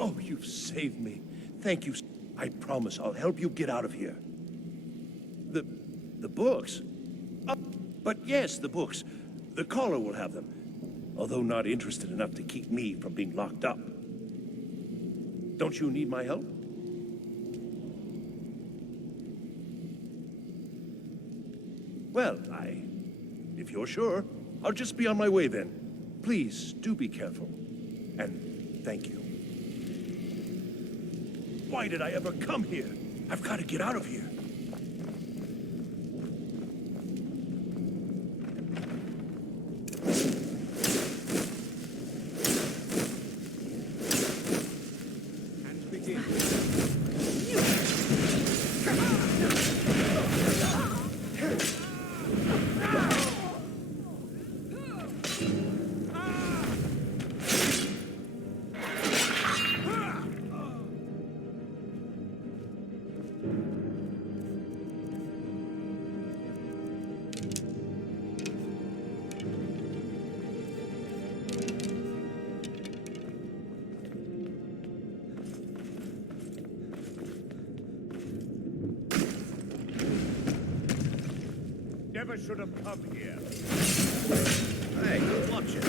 Oh, you've saved me. Thank you. I promise I'll help you get out of here. The books? But yes, the books. The caller will have them. Although not interested enough to keep me from being locked up. Don't you need my help? Well, if you're sure, I'll just be on my way then. Please, do be careful. And thank you. Why did I ever come here? I've got to get out of here. And begin. Never should have come here. Hey, watch it.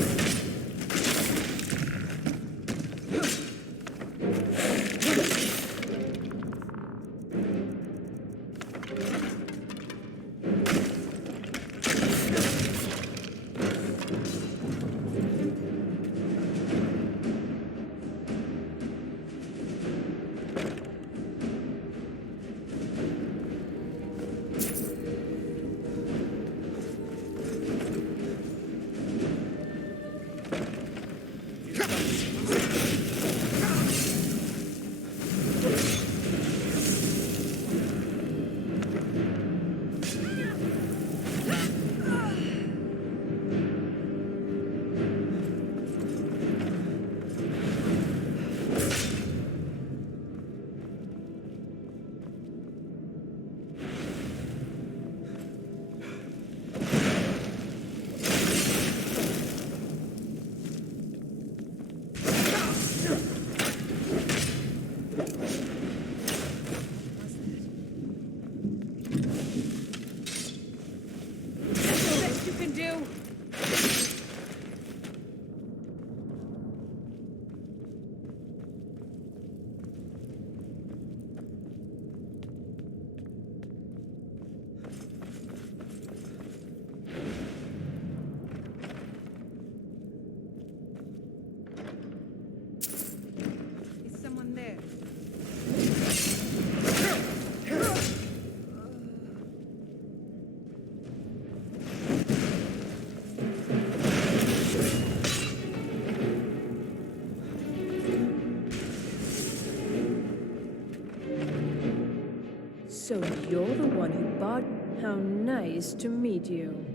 So you're the one who bought... How nice to meet you.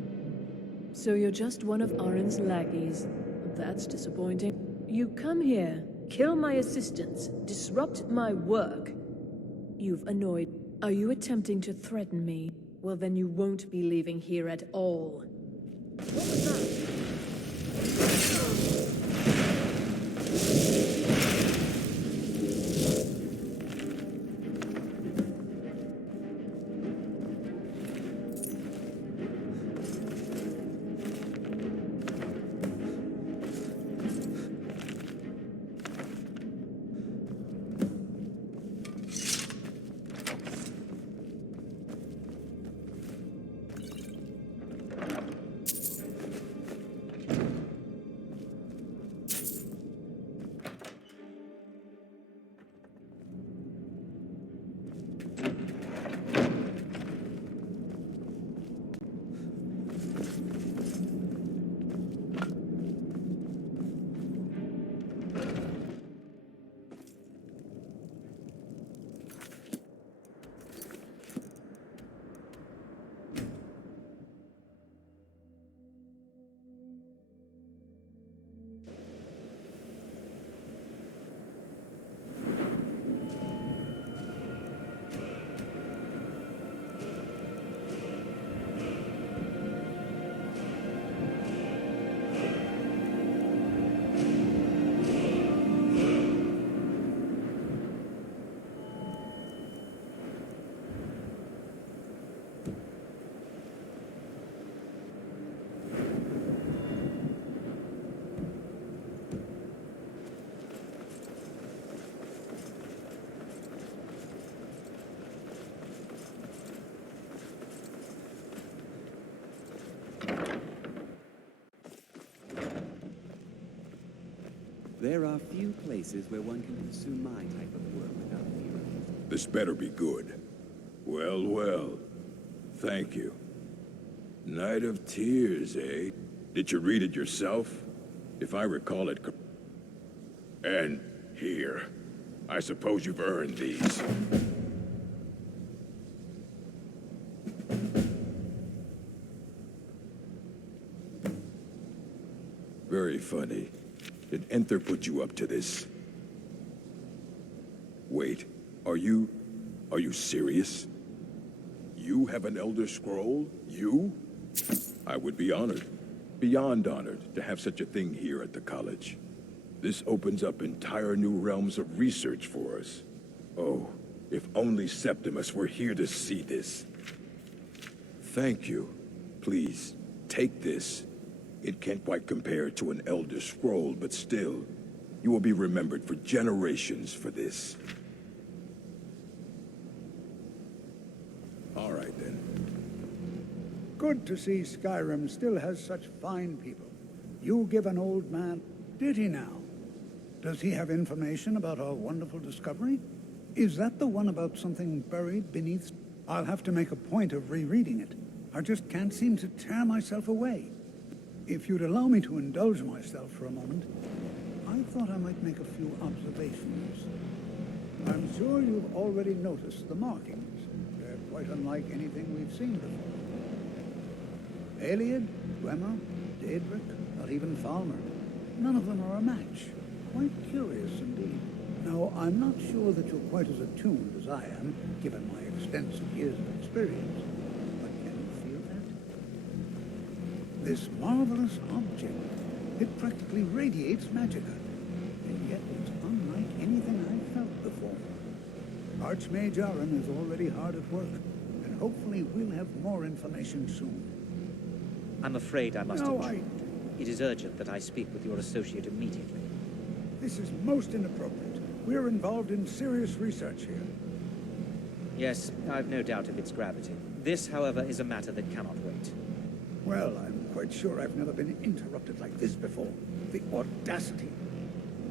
So you're just one of Arin's lackeys. That's disappointing. You come here, kill my assistants, disrupt my work. You've annoyed... Are you attempting to threaten me? Well, then you won't be leaving here at all. What was that? There are few places where one can pursue my type of work without fear of... This better be good. Well, well. Thank you. Night of Tears, eh? Did you read it yourself? If I recall it... And here. I suppose you've earned these. Very funny. Did Enter put you up to this? Wait, are you serious? You have an Elder Scroll? You? I would be honored, beyond honored, to have such a thing here at the college. This opens up entire new realms of research for us. Oh, if only Septimus were here to see this. Thank you. Please, take this. It can't quite compare to an Elder Scroll, but still, you will be remembered for generations for this. All right, then. Good to see Skyrim still has such fine people. You give an old man... Did he now? Does he have information about our wonderful discovery? Is that the one about something buried beneath... I'll have to make a point of rereading it. I just can't seem to tear myself away. If you'd allow me to indulge myself for a moment, I thought I might make a few observations. I'm sure you've already noticed the markings. They're quite unlike anything we've seen before. Eliad, Dwemer, Daedric, not even Falmer. None of them are a match. Quite curious indeed. Now, I'm not sure that you're quite as attuned as I am, given my extensive years of experience. But can you feel that? This marvelous object, it practically radiates magicka. And yet it's unlike anything I've felt before. Archmage Aaron is already hard at work, and hopefully we'll have more information soon. I'm afraid I must No, intrude. It is urgent that I speak with your associate immediately. This is most inappropriate. We're involved in serious research here. Yes, I've no doubt of its gravity. This, however, is a matter that cannot wait. Well, I'm quite sure I've never been interrupted like this before. The audacity.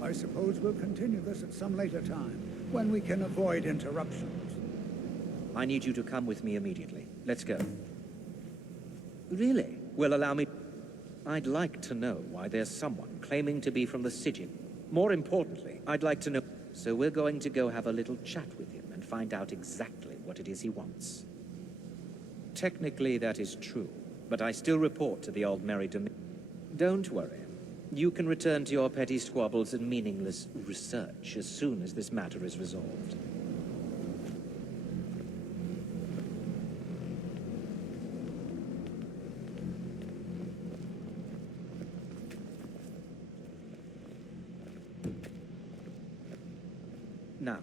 I suppose we'll continue this at some later time, when we can avoid interruptions. I need you to come with me immediately. Let's go. Really? Well, allow me... I'd like to know why there's someone claiming to be from the Sigil. More importantly, I'd like to know... So we're going to go have a little chat with him and find out exactly what it is he wants. Technically, that is true, but I still report to the old Mary Domin. Don't worry. You can return to your petty squabbles and meaningless research as soon as this matter is resolved. Now,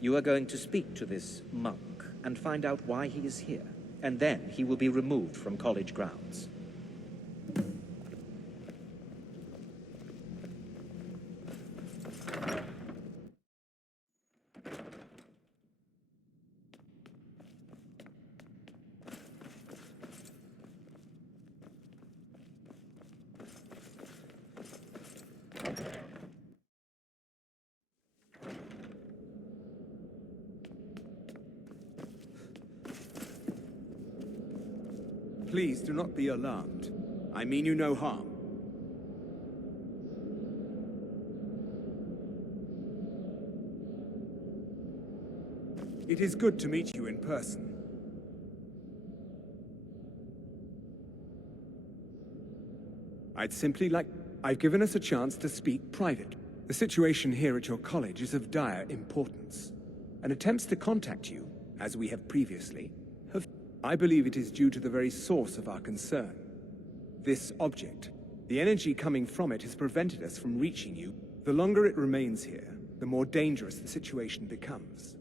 you are going to speak to this monk and find out why he is here, and then he will be removed from college grounds. Please do not be alarmed. I mean you no harm. It is good to meet you in person. I've given us a chance to speak privately. The situation here at your college is of dire importance, and attempts to contact you, as we have previously, I believe it is due to the very source of our concern. This object. The energy coming from it has prevented us from reaching you. The longer it remains here, the more dangerous the situation becomes.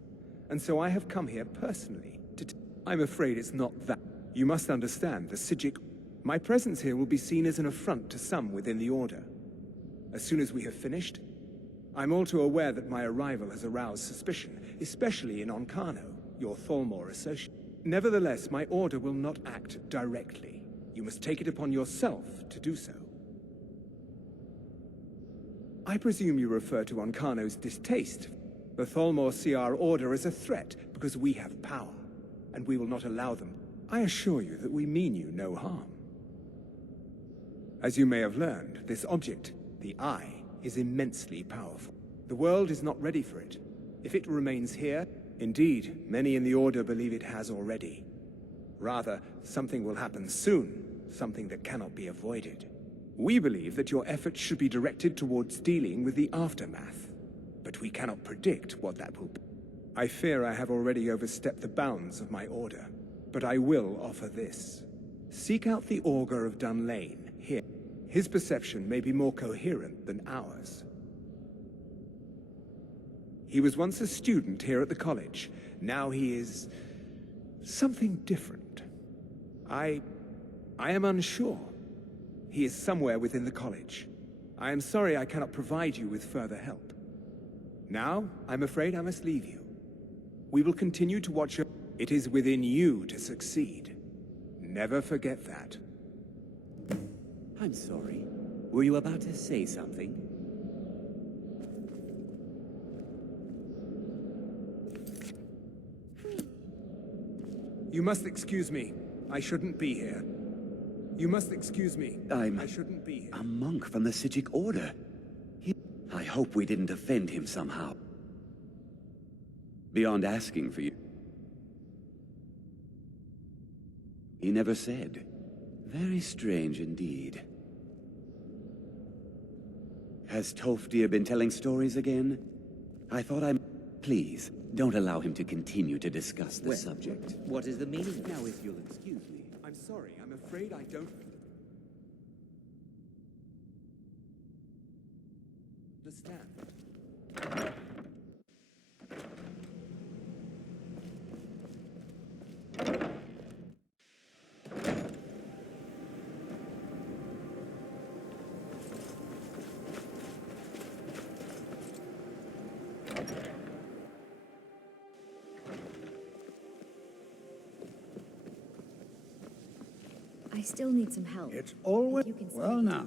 And so I have come here personally to... I'm afraid it's not that. You must understand, the Sigil... My presence here will be seen as an affront to some within the Order. As soon as we have finished, I'm all too aware that my arrival has aroused suspicion, especially in Onkano, your Thalmor associate. Nevertheless, my order will not act directly. You must take it upon yourself to do so. I presume you refer to Onkano's distaste. The Tholmor see our order as a threat because we have power, and we will not allow them. I assure you that we mean you no harm. As you may have learned, this object, the Eye, is immensely powerful. The world is not ready for it. If it remains here, indeed, many in the Order believe it has already. Rather, something will happen soon, something that cannot be avoided. We believe that your efforts should be directed towards dealing with the aftermath, but we cannot predict what that will be. I fear I have already overstepped the bounds of my order, but I will offer this. Seek out the Augur of Dunlane here. His perception may be more coherent than ours. He was once a student here at the college. Now he is something different. I am unsure. He is somewhere within the college. I am sorry I cannot provide you with further help. Now, I'm afraid I must leave you. We will continue to watch your... It is within you to succeed. Never forget that. I'm sorry. Were you about to say something? You must excuse me. I shouldn't be here. You must excuse me. I shouldn't be here. A monk from the Sijic Order. I hope we didn't offend him somehow. Beyond asking for you. He never said. Very strange indeed. Has Tofdir been telling stories again? I thought Please, don't allow him to continue to discuss the subject. What is the meaning? Now, if you'll excuse me. I'm sorry. I'm afraid I don't... understand. I still need some help. It's always... You can Well, now.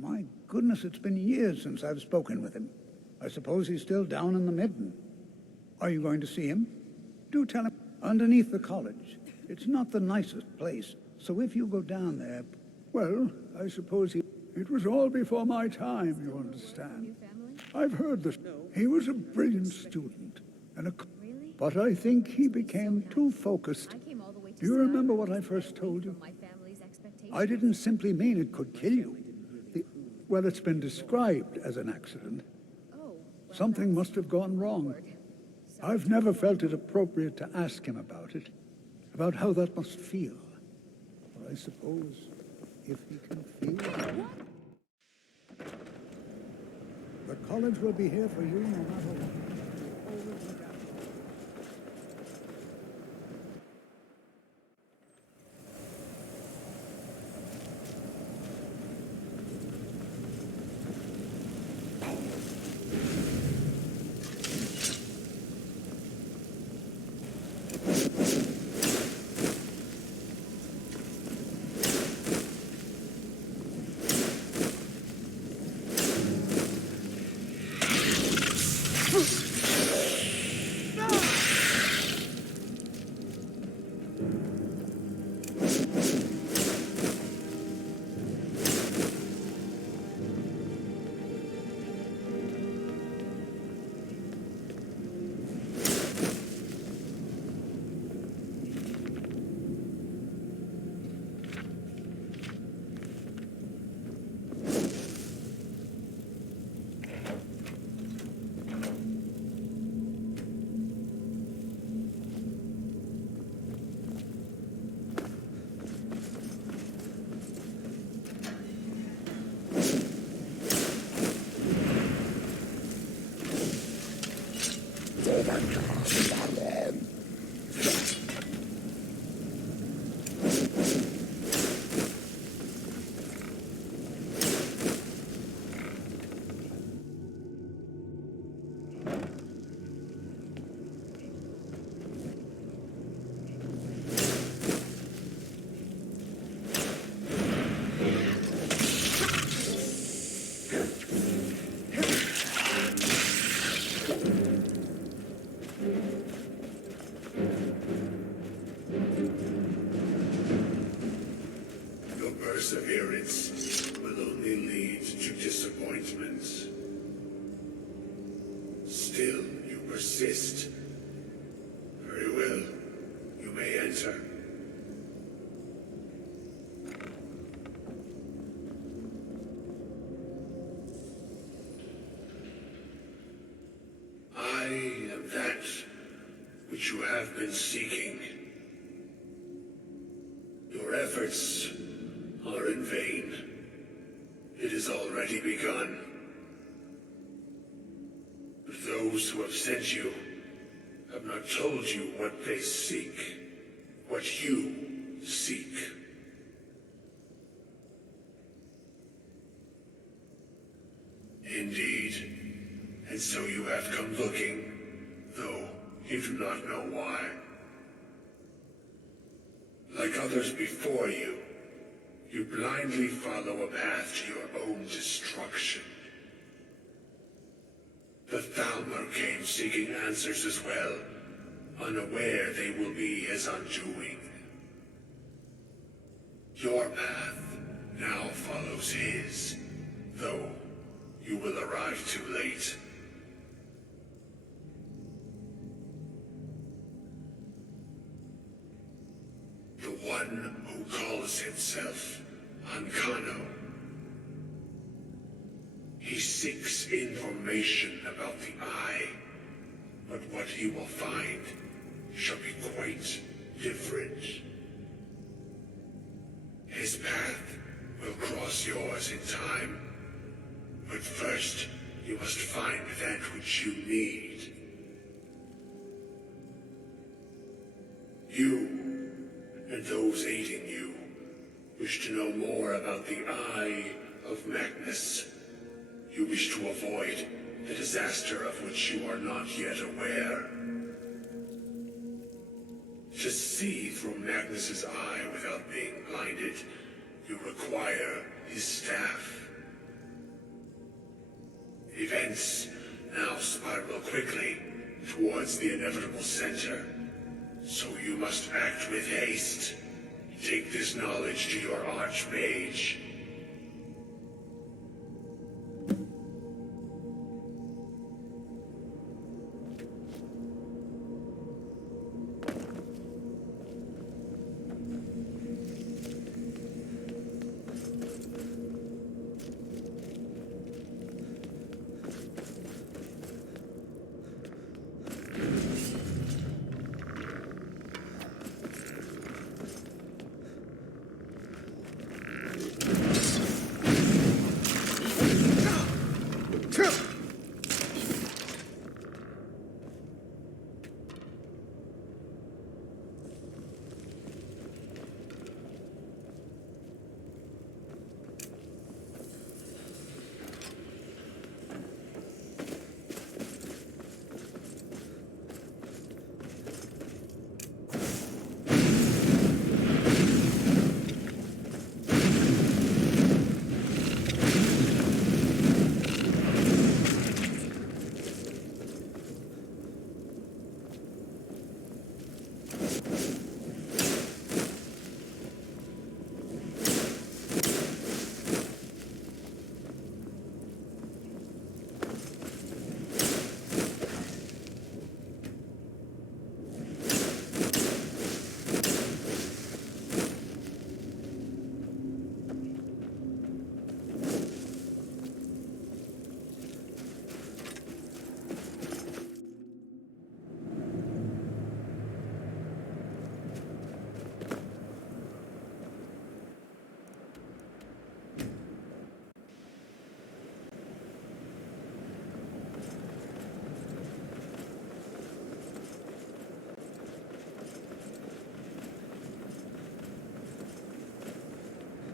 My goodness, it's been years since I've spoken with him. I suppose he's still down in the Midden. Are you going to see him? Do tell him. Underneath the college. It's not the nicest place, so if you go down there... Well, I suppose he... It was all before my time, you understand. I've heard this. He was a brilliant student, and a... Really? But I think he became too focused. Do you remember what I first told you? I didn't simply mean it could kill you. Well, it's been described as an accident. Something must have gone wrong. I've never felt it appropriate to ask him about it, about how that must feel. Well, I suppose if he can feel it. The college will be here for you no matter what. Always look out. persist. Very well. You may enter. I am that which you have been seeking. Your efforts are in vain. It has already begun. But those who have sent you have not told you what they seek, what you seek. Indeed. And so you have come looking, though you do not know why. Like others before you, you blindly follow a path to your own destruction. The Thalmor came seeking answers as well, unaware they will be his undoing. Your path now follows his, though you will arrive too late. The one who calls himself Ankano. He seeks information about the Eye, but what he will find shall be quite different. His path will cross yours in time, but first you must find that which you need. You and those aiding you wish to know more about the Eye of Magnus. You wish to avoid the disaster of which you are not yet aware. To see through Magnus's eye without being blinded, you require his staff. Events now spiral quickly towards the inevitable center. So you must act with haste. Take this knowledge to your archmage.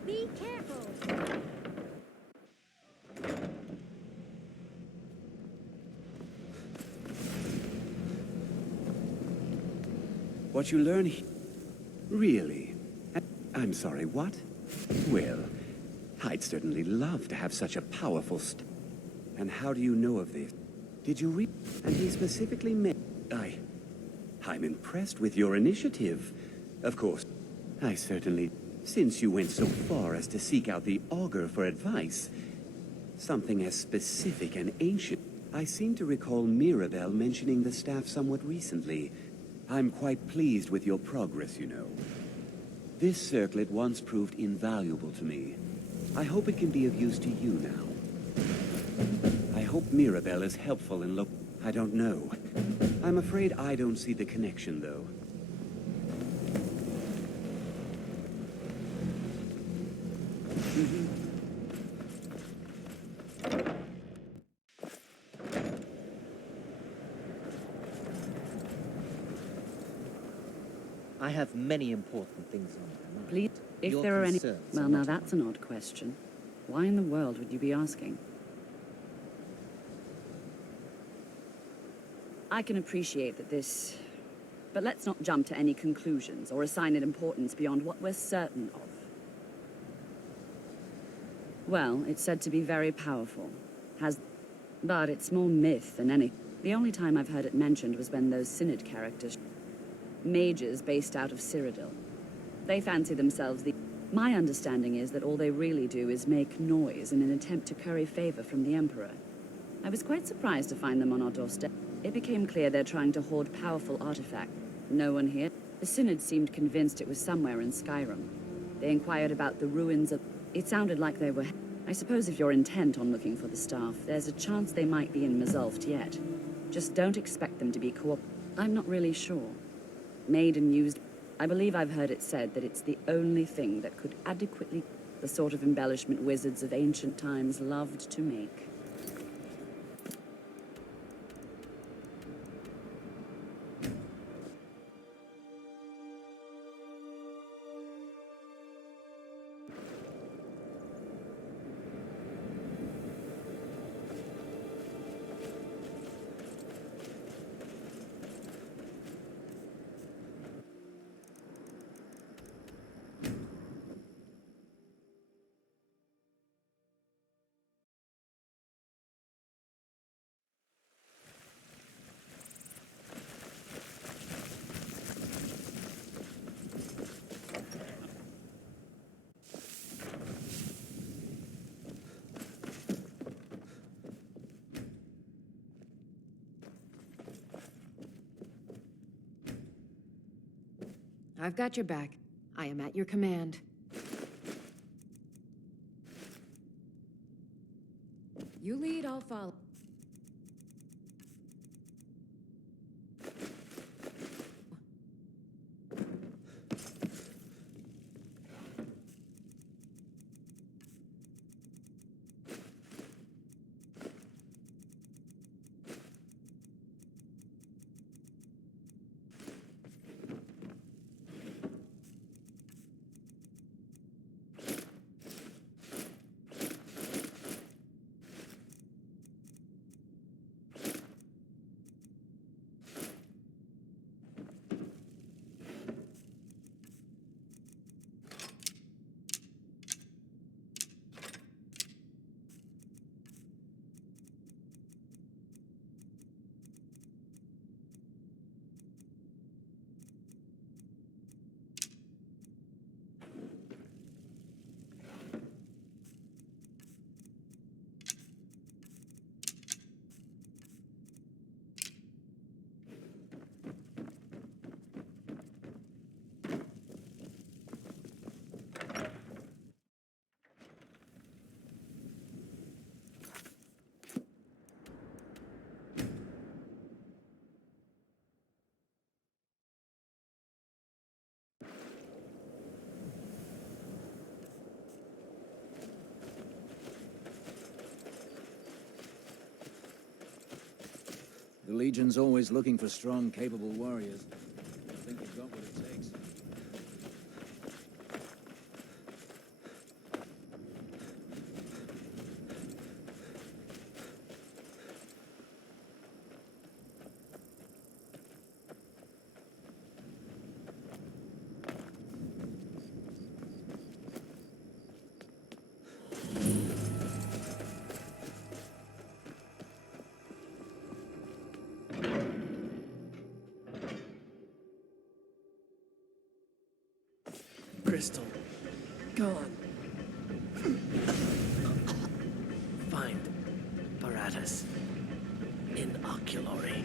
Be careful! What you learn he- Really? I'm sorry, what? Well, I'd certainly love to have such a powerful And how do you know of this? Did you read? And he specifically meant... I'm impressed with your initiative. Of course, I certainly... Since you went so far as to seek out the Augur for advice, something as specific and ancient, I seem to recall Mirabelle mentioning the staff somewhat recently. I'm quite pleased with your progress, you know. This circlet once proved invaluable to me. I hope it can be of use to you now. I hope Mirabelle is helpful in I don't know. I'm afraid I don't see the connection, though. I have many important things on my mind. Please, if Your there are any... concerns Well, are now not that's an odd question. Why in the world would you be asking? I can appreciate that this... But let's not jump to any conclusions or assign it importance beyond what we're certain of. Well, it's said to be very powerful. But it's more myth than any... The only time I've heard it mentioned was when those Synod characters... Mages based out of Cyrodiil. They fancy themselves the... My understanding is that all they really do is make noise in an attempt to curry favor from the Emperor. I was quite surprised to find them on our doorstep. It became clear they're trying to hoard powerful artifacts. No one here. The Synod seemed convinced it was somewhere in Skyrim. They inquired about the ruins of... It sounded like they were... I suppose if you're intent on looking for the staff, there's a chance they might be in Mazulft yet. Just don't expect them to be I'm not really sure. Made and used... I believe I've heard it said that it's the only thing that could adequately... the sort of embellishment wizards of ancient times loved to make. I've got your back. I am at your command. You lead, I'll follow. The Legion's always looking for strong, capable warriors. I think we've got what it takes. Crystal. Gone. Find Paratus. in oculory.